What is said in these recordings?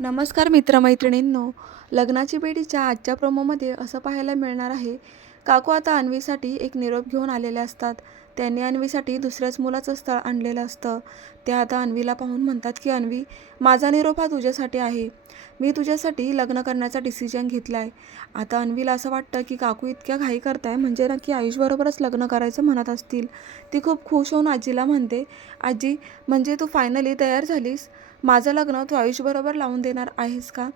नमस्कार मित्रमैत्रिणींनो लग्नाची बेडीच्या आजच्या प्रोमोमध्ये असं पाहायला मिळणार आहे. काकू आता अन्वीसाठी एक निरोप घेऊन आलेले असतात. त्यांनी अन्वीसाठी दुसऱ्याच मुलाचं स्थळ आणलेलं असतं. ते आता अन्वीला पाहून म्हणतात की अन्वी माझा निरोप हा तुझ्यासाठी आहे. मी तुझ्यासाठी लग्न करण्याचा डिसिजन घेतला आहे आता अन्वीला असं वाटतं की काकू इतक्या घाई करताय म्हणजे नक्की आयुषबरोबरच लग्न करायचं म्हणत असतील. ती खूप खुश होऊन आजीला म्हणते आजी म्हणजे तू फायनली तयार झालीस? माझं लग्न तू आयुषबरोबर लावून देणार आहेस का?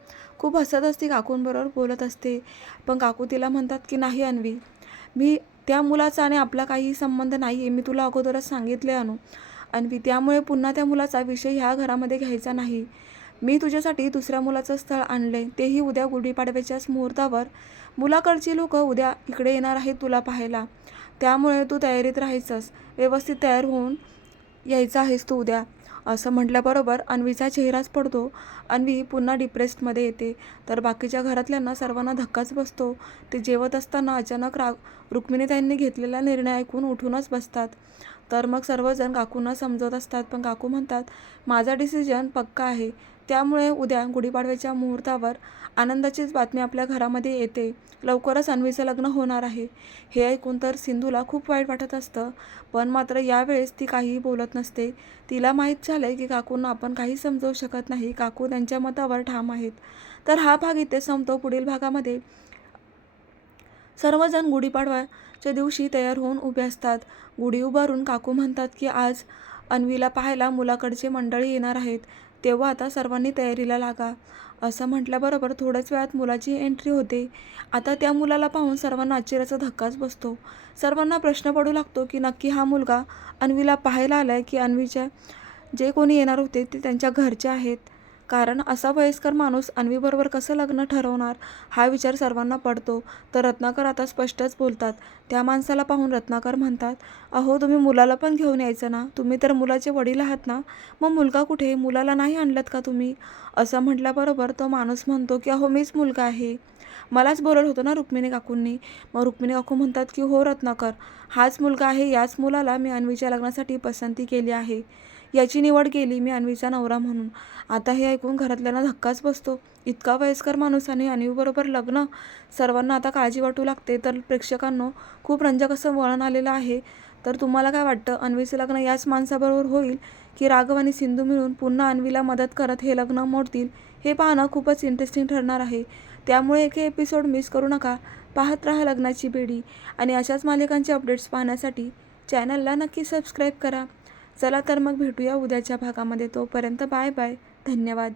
खूप हसत असते काकूंबरोबर बोलत असते. पण काकू तिला म्हणतात की नाही अन्वी. मी त्या मुलाचा आणि आपला काही संबंध नाही आहे मी तुला अगोदरच सांगितले अनु. अन्वी त्यामुळे पुन्हा त्या मुलाचा विषय ह्या घरामध्ये घ्यायचा नाही. मी तुझ्यासाठी दुसऱ्या मुलाचं स्थळ आणले तेही उद्या गुढीपाडव्याच्याच मुहूर्तावर. मुलाकडची लोक उद्या इकडे येणार आहेत तुला पाहायला. त्यामुळे तू तयारीत राहायचंस. व्यवस्थित तयार होऊन यायचं आहेस तू उद्या. असं म्हटल्याबरोबर अन्वीचा चेहराच पडतो. अन्वी पुन्हा डिप्रेस्डमध्ये येते. तर बाकीच्या घरातल्यांना सर्वांना धक्काच बसतो. ते जेवत असताना अचानक रा रुक्मिणीताईंनी घेतलेला निर्णय ऐकून उठूनच बसतात. तर मग सर्वजण काकूंना समजवत असतात. पण काकू म्हणतात माझा डिसिजन पक्का आहे. त्यामुळे उद्या गुढीपाडव्याच्या मुहूर्तावर आनंदाचीच बातमी आपल्या घरामध्ये येते. लवकरच अन्वीचं लग्न होणार आहे. हे ऐकून तर सिंधूला खूप वाईट वाटत असतं. पण मात्र यावेळेस ती काहीही बोलत नसते. तिला माहीत झालं आहे की काकूंना आपण काही समजवू शकत नाही. काकू त्यांच्या मतावर ठाम आहेत. तर हा भाग इथे संपतो. पुढील भागामध्ये सर्वजण गुढीपाडव्याच्या दिवशी तयार होऊन उभे असतात. गुढी उभारून काकू म्हणतात की आज अन्वीला पाहायला मुलाकडचे मंडळी येणार आहेत. तेव्हा आता सर्वांनी तयारीला लागा. असं म्हटल्याबरोबर थोड्याच वेळात मुलाची एंट्री होते. आता त्या मुलाला पाहून सर्वांना आश्चर्याचा धक्काच बसतो. सर्वांना प्रश्न पडू लागतो की नक्की हा मुलगा अन्वीला पाहायला आला आहे की अन्वीच्या जे कोणी येणार होते ते त्यांच्या घरचे आहेत. कारण असा वयस्कर माणूस अन्वीबरोबर कसं लग्न ठरवणार? हा विचार सर्वांना पडतो. तर रत्नाकर आता स्पष्टच बोलतात. त्या माणसाला पाहून रत्नाकर म्हणतात अहो तुम्ही मुलाला पण घेऊन यायचं ना? तुम्ही तर मुलाचे वडील आहात ना? मग मुलगा कुठे? मुलाला नाही आणलात का तुम्ही? असं म्हटल्याबरोबर तो माणूस म्हणतो की अहो मीच मुलगा आहे. मलाच बोलत होतं ना रुक्मिणी काकूंनी. मग रुक्मिणी काकू म्हणतात की हो रत्नाकर हाच मुलगा आहे. याच मुलाला मी अन्वीच्या लग्नासाठी पसंती केली आहे. याची निवड केली मी अन्वीचा नवरा म्हणून. आता हे ऐकून घरातल्यांना धक्काच बसतो. इतका वयस्कर माणूस आणि अन्वीबरोबर लग्न सर्वांना आता काळजी वाटू लागते. तर प्रेक्षकांनो खूप रंजक असं वळण आलेलं आहे. तर तुम्हाला काय वाटतं? अन्वीचं लग्न याच माणसाबरोबर होईल की राघव आणि सिंधू मिळून पुन्हा अन्वीला मदत करत हे लग्न मोडतील? हे पाहणं खूपच इंटरेस्टिंग ठरणार आहे. त्यामुळे एक एपिसोड मिस करू नका. पाहत राहा लग्नाची बेडी. आणि अशाच मालिकांचे अपडेट्स पाहण्यासाठी चॅनलला नक्की सबस्क्राईब करा. चला तर मग भेटूया उद्याच्या भागामध्ये. तोपर्यंत बाय बाय. धन्यवाद.